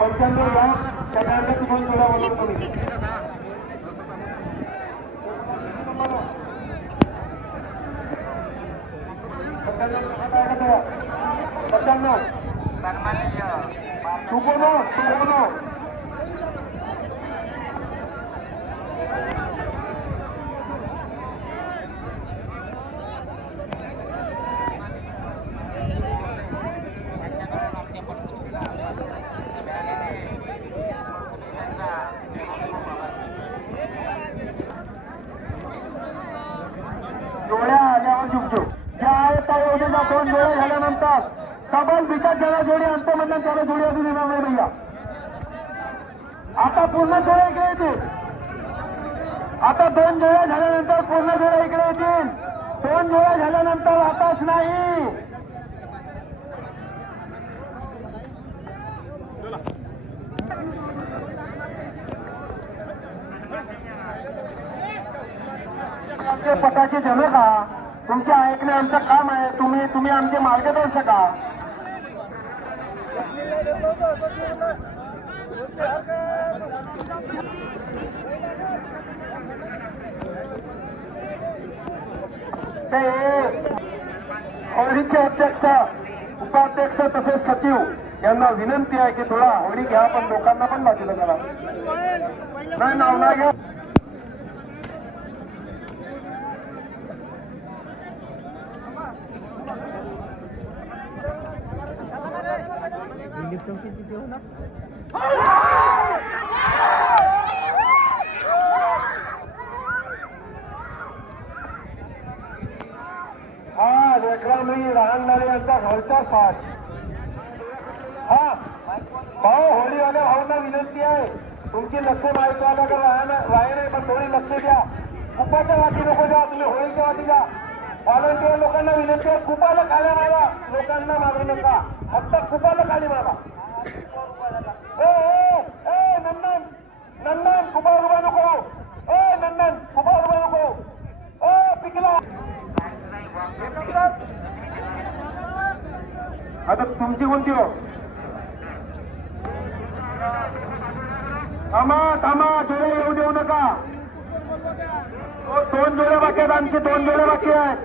पंच्याण्णव घ्या सगळ्यांना तुम्ही तुला बोलवतो मी पंच्याण्णव तू बोलो जोड्या आल्यावर जिंकतो ज्या आहे त्या योजनेला 2 जोड्या झाल्यानंतर सबल विकास ज्याला जोडी अंतमधून त्याला जोडी अजून येणार नाही भैया. आता पूर्ण जोड्या इकडे येतील. आता 2 जोड्या झाल्यानंतर पूर्ण जोड्या इकडे येतील. 2 जोड्या झाल्यानंतर आताच नाही. पटाचे जमे का तुमचे ऐकणे आमचं काम आहे. तुम्ही आमचे मार्गदर्शक आहात. ते होळीचे अध्यक्ष उपाध्यक्ष तसेच सचिव यांना विनंती आहे की थोडा होळी घ्या पण लोकांना पण बाजूला करा. नाही नाव ना घ्या. हा लेकरांनी राहणारे यांचा घरचा साज. हा भाऊ होळीवाल्या भाऊंना विनंती आहे तुमची लक्ष माहिती आलं का राय नाही पण थोडी लक्ष द्या. कुपाच्या वाटी नको द्या. तुम्ही होळीच्या वाटी द्या. व्हॉलंटियर लोकांना विनंती आहे कुपाला खाली मारा. लोकांना मारू नका. फक्त कुपाला खाली मारा. नंदन नंदन कुपा उभा नको. नंदन कुपा उभा नको. पिकला आता तुमची कोणती हो. थांबा जोड्या येऊ देऊ नका. 2 जोड्या बाकी आहेत. आमचे 2 जोड्या बाकी आहेत.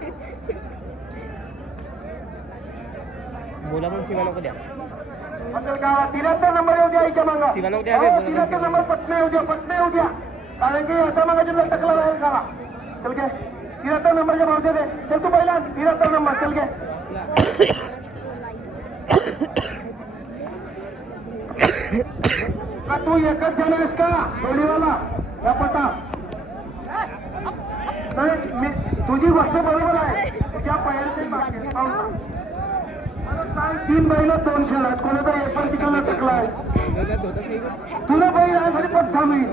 बोला पण शिवा नको द्या. 73 नंबर येऊ द्या. आईच्या मागा 73 नंबर पटना येऊ द्या. पटना येऊ द्या कारण की असा मागा जिल्हा टकला राहील करा. चल घे 73 नंबरच्या भावते दे. चल तू पहिला 73 नंबर चल घे. का तू एकच जण आहेस का होळीवाला या पटा. नाही तुझी गोष्ट बरोबर आहे. तुझ्या पहिल्याचे 3 बैल 2 खेळात कोणाचा एक पण तिकडला टकलाय. तुला बैल आहे तरी पण थांबी.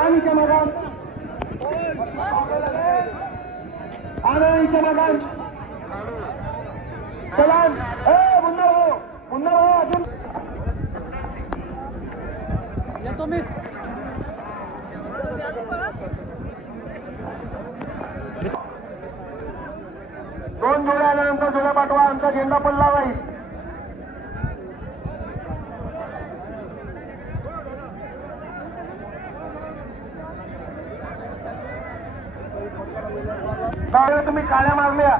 आणीच्या मैदान आणीच्या मैदान चला. पुन्हा हो अजून येतो मी. 2 जोड्या आल्यानंतर जोड्या पाठवा. आमचा झेंडा पडला नाही. तुम्ही काळ्या मारल्या.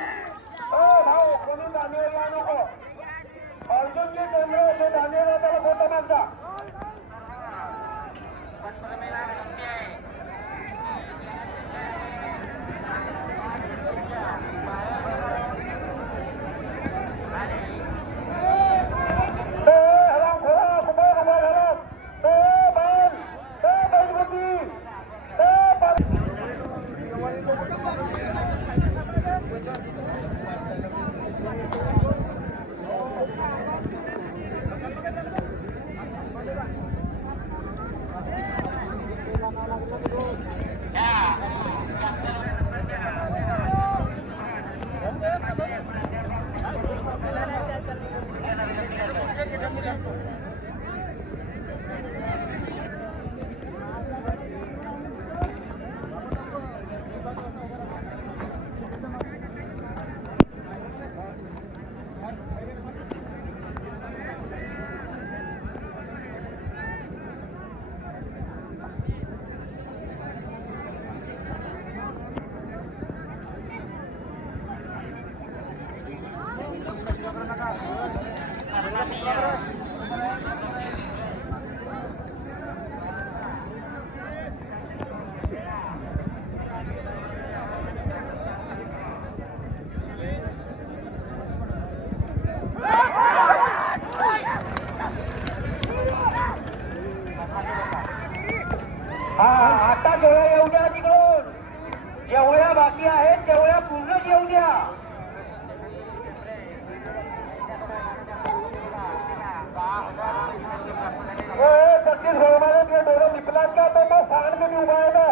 भाऊ कोणी दांडीवर या नको. अर्जुनजी केंद्र जे दांडीवर आहे त्याला फोटो मागता. आता गोळ्या येऊ द्या तिकडून. जेवढ्या बाकी आहेत तेवढ्या पूर्ण येऊ द्या. छत्तीसगड मध्ये ते डोळे निपलात का तो सांड मी उभा आहे ना.